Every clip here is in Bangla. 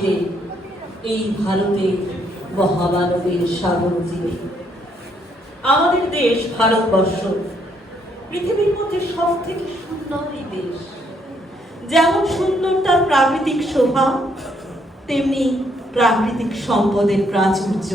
তীরে, এই ভারতের মহামানবের সাগর তীরে। আমাদের দেশ ভারতবর্ষ পৃথিবীর মধ্যে সব থেকে সুন্দর এই দেশ। যেমন সুন্দর তার প্রাকৃতিক শোভা, তেমনি প্রাকৃতিক সম্পদের প্রাচুর্য।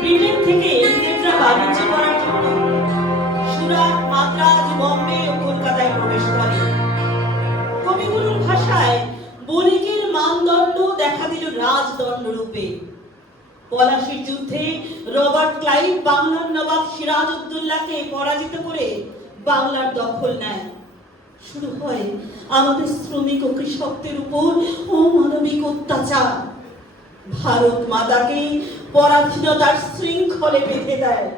ব্রিটেন থেকে ইংরেজরা বাণিজ্য করার জন্য সুরাট, মাদ্রাজ, বম্বে ও কলকাতায় প্রবেশ করে। কবিগুরুর ভাষায় বণিকের মানদণ্ড দেখা দিল রাজদণ্ড রূপে। পলাশীর যুদ্ধে রবার্ট ক্লাইভ বাংলার নবাব সিরাজউদ্দৌলাকে পরাজিত করে বাংলার দখল নেয়। শুরু হয় আমাদের শ্রমিক ও কৃষকদের উপর অমানবিক অত্যাচার। ভারত মাতাকে পরাধীনতার শৃঙ্খলে বেঁধে দেয়।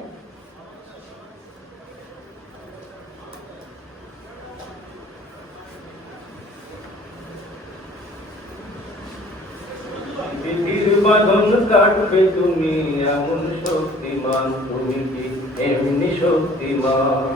বিধির বাঁধন কাটবে তুমি, এমন শক্তিমান তুমি কি এমনি শক্তিমান।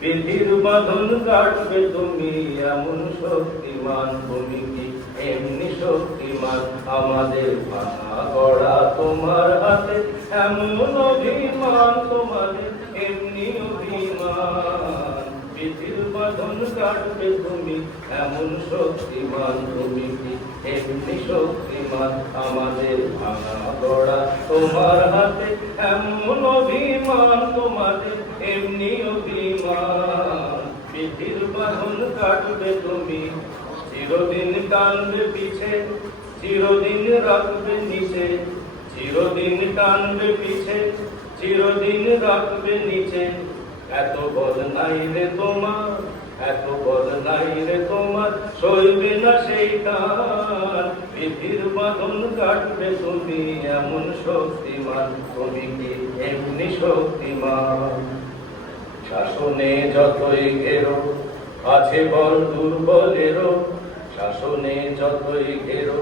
বিধির বাঁধন কাটবে তুমি, এমন শক্তিমান তুমি কি এমনি শক্তিমান। আমাদের ভাঙা গড়া তোমার হাতে, এমন অভিমান তোমাদের এমনি অভিমান। বিধির বাঁধন কাটবে তুমি, এমন শক্তিমান তুমি কি এমনি শক্তিমান। আমাদের ভাঙা গড়া তোমার হাতে, এমন অভিমান তোমাদের এমনি অভিমান। বিধির বাঁধন কাটবে তুমি, চিরদিন টানবে পিছে, চিরদিন রাখবে নিচে। চিরদিন টানবে পিছে, চিরদিন রাখবে নিচে। এত বল নাই রে তোমার, এত বল নাই রে তোমার, সইবে না সেই টান। বিধির বাঁধন কাটবে তুমি, এমন শক্তিমান তুমি কি এমনি শক্তিমান। শাসনে যতই ঘেরো আছে বল দুর্বলেরও, শাসনে যতই ঘেরো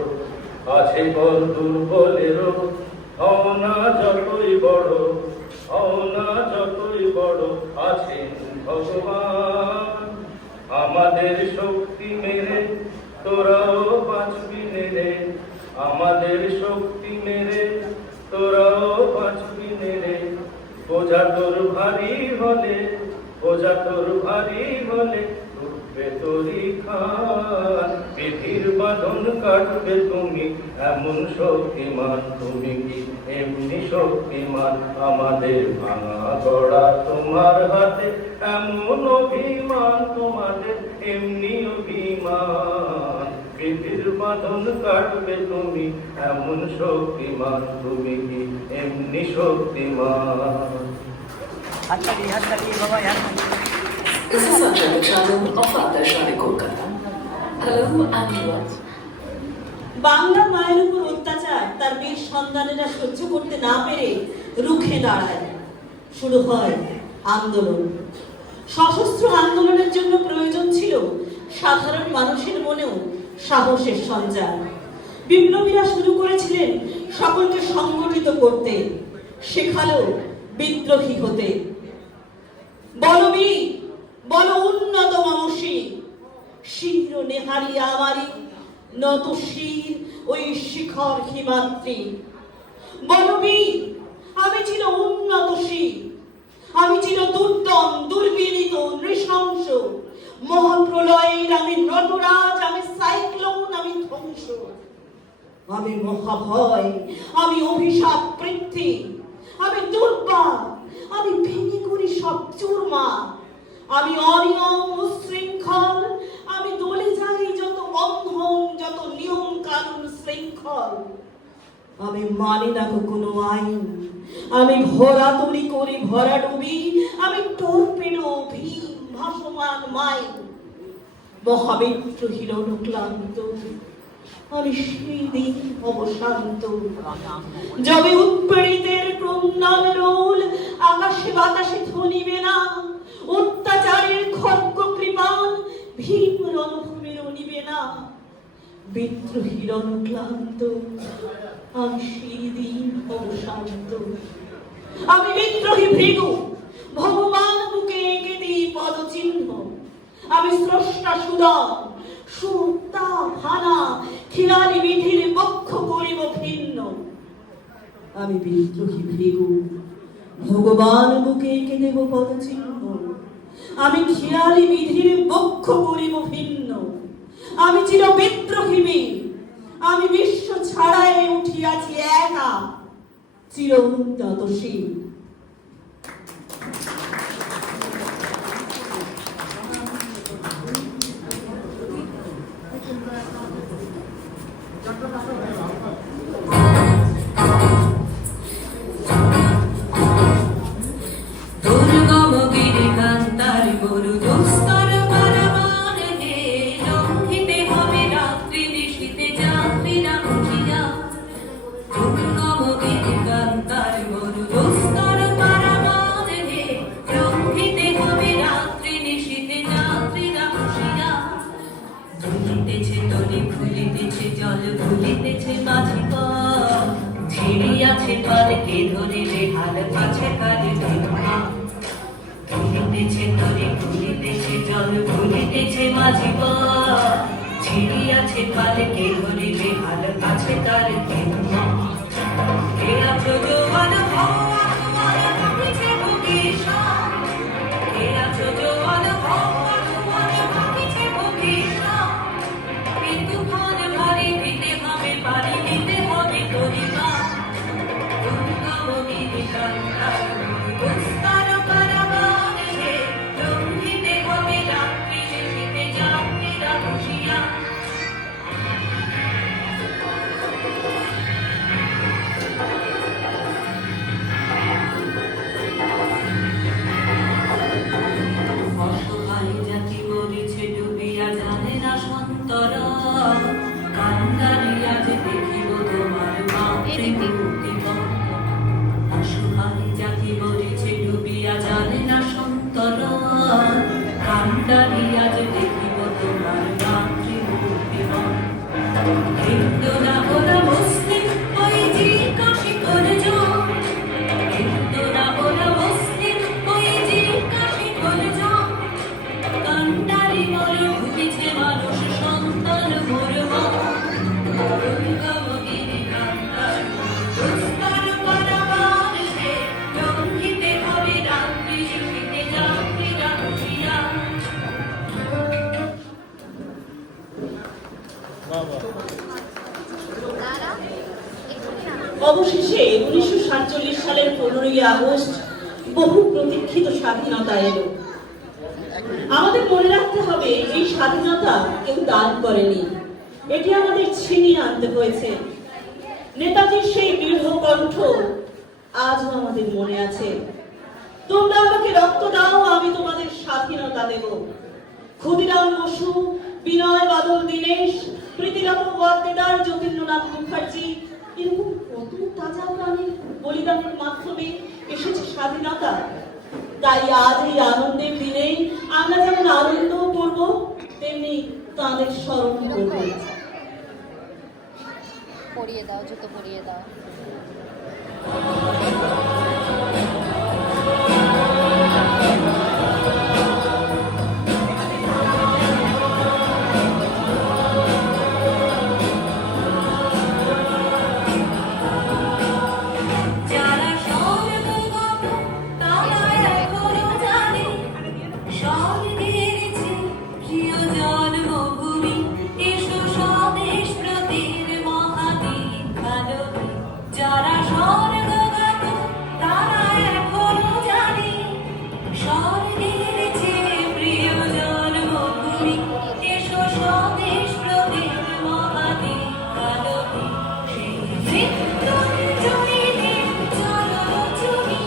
আছে বল দুর্বলেরও। হও না যতই বড়, হও না যতই বড়, আছেন ভগবান। আমাদের শক্তি মেরে তোরাও বাঁচবি রে, আমাদের শক্তি মেরে তোরাও বাঁচবি রে। বোঝা তোর ভারী হলে, বোঝা তোর ভারী হলে উঠবে তোরই খান। বিধির বাঁধন কাটবে তুমি, এমন শক্তিমান তুমি কি এমনি শক্তিমান। আমাদের ভাঙা গড়া তোমার হাতে, এমন অভিমান তোমাদের এমনি অভিমান। বিধির বাঁধন কাটবে তুমি, এমন শক্তিমান তুমি কি এমনি শক্তিমান। This is Sanjana Chalu of Akashvani Kolkata. Hello and welcome. Bangla মায়ের উপর অত্যাচার তার বীর সন্তানেরা সহ্য করতে না পেরে রুখে দাঁড়ায়। শুরু হয় আন্দোলন। সশস্ত্র আন্দোলনের জন্য প্রয়োজন ছিল সাধারণ মানুষের মনেও সাহসের সঞ্চার। বিপ্লবীরা শুরু করেছিলেন সকলকে সংগঠিত করতে, শেখালো বিদ্রোহী হতে। বলবি বল উন্নত মানসী, শির নেহারি আমারি নত শির ওই শিখর হিমাদ্রি। বলবি আমি ছিল উন্নত শির, আমি ছিল দুর্দন্ত আমি নটরাজ, আমি সাইক্লোন, আমি ধ্বংস, আমি মহাভয়, আমি অভিশাপ পৃথ্বী, আমি দুর্বা, আমি ভেঙে করি সব চুরমা, আমি অনিয়ম উশৃঙ্খল, আমি দলে যাই যত বন্ধন, যত নিয়ম কানুন শৃঙ্খল, আমি মানি না কোনো আইন, আমি ভরা তরি করি ভরা ডুবি, আমি টর্পেডো ভীম ভাসমান মাইন, মহাবিত্র হিরণ ক্লান্ত, আমি সেই দিন অবসান্ত, যবে উৎপীড়িতের ক্রন্দন রোল আকাশে বাতাসে ধ্বনিবে না, অত্যাচারের খড়গ কৃপান ভীম রণভূমির নিবে না, বিদ্রোহী রণক্লান্ত, আমি সেই দিন অবসান্ত, আমি বিদ্রোহী ভৃগু, ভগবান বুকে এঁকে দিই পদচিহ্ন, আমি স্রষ্টা সুদন, সুতা ভানা খিলালি বিধির বক্ষ করিব ভিন্ন, আমি বিদ্রোহী ভৃগু, ভগবান বুকে এঁকে দেব পদচিহ্ন, আমি খেয়ালি বিধির বক্ষ করিব ভিন্ন, আমি চির বিদ্রোহী বীর, আমি বিশ্ব ছাড়াই উঠিয়াছি একা, চির উন্নতশীল। ছিড়িয়াছে পালকে ধরে বেহাল পাছে কালে ভুলিতেছে তরে ভুলিতেছে জল ভুলিতেছে মাঝি ছিড়িয়াছে পালকে ধরে বেহাল পাছে কালে কে আছো জোয়ান হওয়া তোমার ভাবিছে ভোগেশন, কে আছো জোয়ান হওয়া তোমার ভাবিছে ভোগেশন, কিন্তু খান ভারী দিতে হবে বাড়ি দিতে হবে পরিবার, অবশেষে 1947 সালের 15ই আগস্ট বহু প্রতীক্ষিত স্বাধীনতা এলো। আমাদের মনে রাখতে হবে এই স্বাধীনতা কেউ দান করেনি, এটি আমাদের ছিনিয়ে আনতে হয়েছে। নেতাজির সেই দৃঢ় কণ্ঠ আজও আমাদের মনে আছে, তোমরা আমাকে রক্ত দাও, আমি তোমাদের স্বাধীনতা দেব। ক্ষুদিরাম বসু, বিনয় বাদল দীনেশ, প্রীতিলতা ওয়াদ্দেদার, যতীন্দ্রনাথ মুখার্জি, এরকম কত তাজা প্রাণীর বলিদানের মাধ্যমে এসেছে স্বাধীনতা। তাই আজ এই আনন্দের দিনে আমরা যেমন আনন্দ করব, তেমনি তাদের স্মরণ করব। পরিয়ে দাও, জুতো পরিয়ে দাও। স্বর্গের প্রিয় জন স্বর্গের চেয়ে প্রিয় জন্মভূমি, এসো স্বদেশ প্রদীপ মহাদেব আলোকে। সেই মৃত্যুঞ্জয়ীদের চলো চুমি,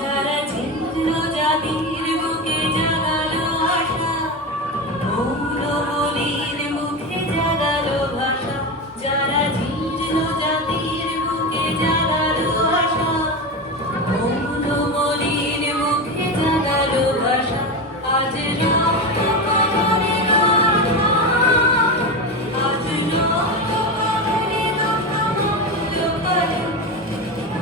যারা ছিন্ন জাতির বুকে জাগালো আশা, মৌলমলির মুখে জাগালো ভাষা, যারা ছিন্ন জাতির বুকে জাগালো আশা, মৌলমলির মুখে জাগালো ভাষা। আজ রক্ত কমলে গাথা, আজ রক্ত কমলে গাথা মূল্যকালে,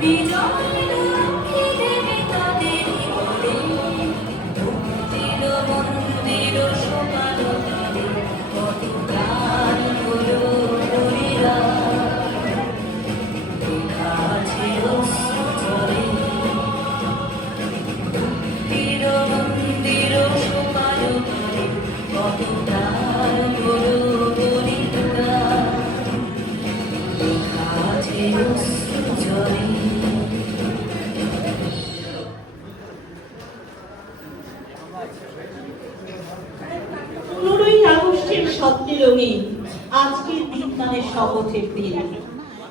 বিজয় লক্ষ্মী দেবী তাদেরই বলে, মুক্তির মন্দির সোপানো তলে, কত প্রাণ হলো বলিদান, লেখা আছে অশ্রু জলে। মুক্তির মন্দির সোপানো তলে, কত প্রাণ হলো বলিদান, লেখা আছে অশ্রু জলে। 15ই আগস্টের স্বপ্নে রঙিন আজকের দিন মানে শপথের দিন।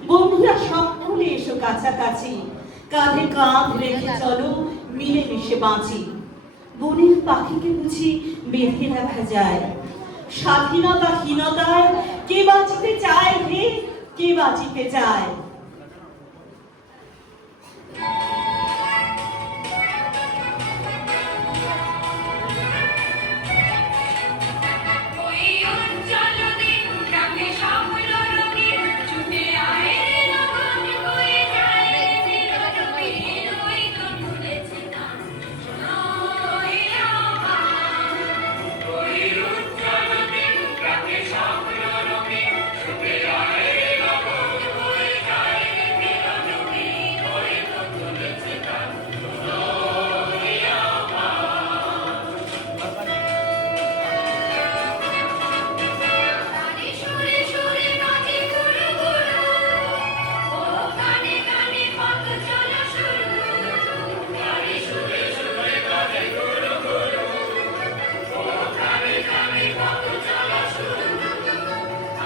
বন্ধুরা সকলে এসো কাছাকাছি, কাঁধে কাঁধ রেখে চলো মিলেমিশে বাঁচি। বনের পাখিকে বুঝি বেঁধে রাখা যায়? স্বাধীনতাহীনতায় কে বাঁচিতে চায় হে, কে বাঁচিতে চায়? ওই উজ্জ্বল দিন গ্রামে শ্যামল রঙিন, ছুটে আয় রে লগন বয়ে যায় রে চিরনবীন, ওই তো তুলেছে গান শোনোই আমার। ওই উজ্জ্বল দিন গ্রামে শ্যামল রঙিন, ছুটে আয় রে লগন বয়ে যায় রে চিরনবীন, ওই তো তুলেছে গান শোনোই আমার। গানে সুরে সুরে নাচে গুরু গুরু, ও গানে গানে পথ চলা শুরু। গানে সুরে সুরে নাচে গুরু গুরু, ও গানে গানে পথ চলা শুরু।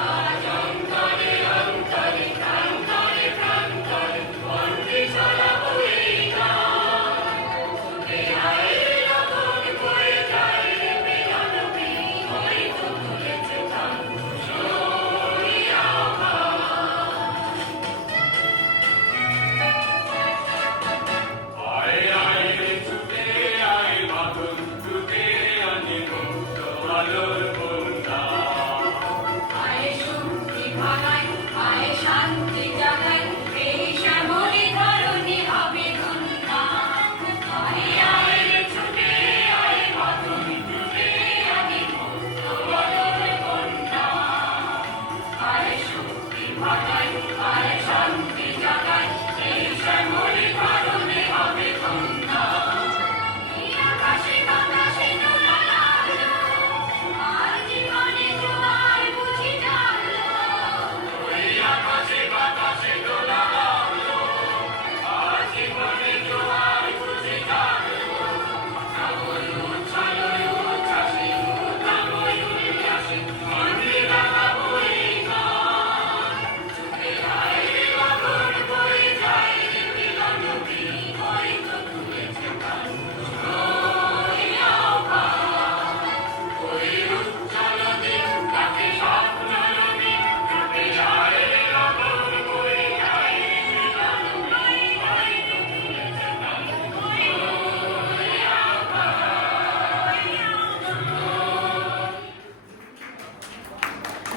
আজ অন্তরে অন্তরে প্রান্তরে প্রান্তরে বন্দী চলা ওই গান। ছুটে আয় রে লগন বয়ে যায় রে মিলনবীন, ওই তো তুলেছে গান শোনোই আমার। আয় আয় রে ছুটে আয় বাঁধন ছুটে আনি মুক্ত আলোর বন্যা। আয় শক্তি ভাগায়, আয় শান্তি জাগায়, এই শ্যামলী ধরণী হবে ধন্যা। আয় আয় রে ছুটে আয় বাঁধন ছুটে আনি মুক্ত আলোর বন্যা। আয় শক্তি ভাগায়, আয় শান্তি জাগায়, এই শ্যামলী ধরণী হবে ধন্যা। এই আকাশে বাতাসে দোলালো, আর জীবনে জোয়ার বুঝি জানলো। ওই আকাশে বাতাসে দোলালো, আর জীবনে জোয়ার বুঝি জানলো। নবই উচ্ছ্বাস উচ্ছ্বাসে নবই উল্লাসে মন্দির লাগাবো এই গান। ছুটে আয় রে লগন বয়ে যায় রে মিলনবীন, ওই তো তুলেছে গান শোনোই আমার। ওই উজ্জ্বল দিন তাকে স্বপ্ন রঙিন, ছুটে আয় রে লগন বয়ে যায় রে মিলনবীন, ওই তো তুলেছে গান শোনোই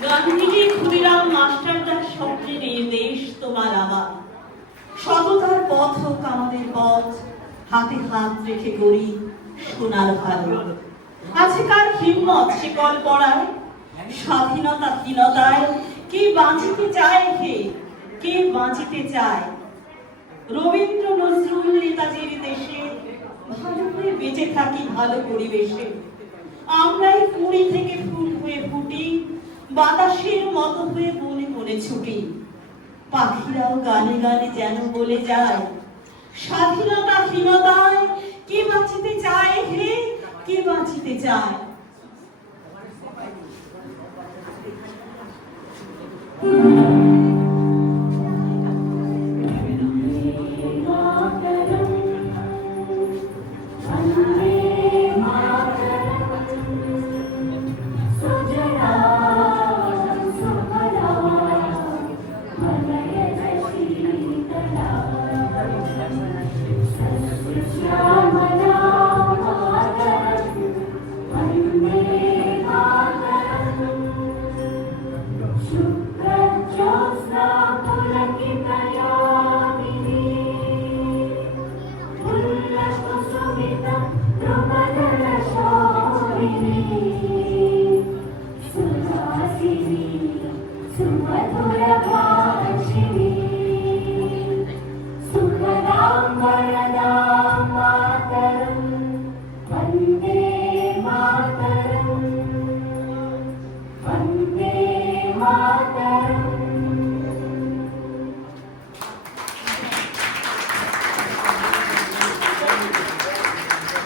গান্ধীজি ক্ষুদিরাম মাস্টারদার স্বপ্নের এই দেশ তোমার আমার। সততার পথ হোক আমাদের পথ, হাতে হাত রেখে গড়ি সোনার ভালো। আছে কার হিম্মত শিকল পড়ায়? স্বাধীনতাহীনতায় কে বাঁচিতে চায় হে, কে বাঁচিতে চায়? রবীন্দ্র নজরুল নেতাজির দেশে ভালো করে বেঁচে থাকি ভালো পরিবেশে। আমরাই কুড়ি থেকে ফুল হয়ে ফুটি, বাতাসের মতো হয়ে বনে বনে ছুটি। পাখিরাও গানে গানে যেন বলে যায়, স্বাধীনতাহীনতায় কে বাঁচিতে চায় হে, কে বাঁচিতে চায়?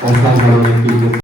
অসাধারণ একটি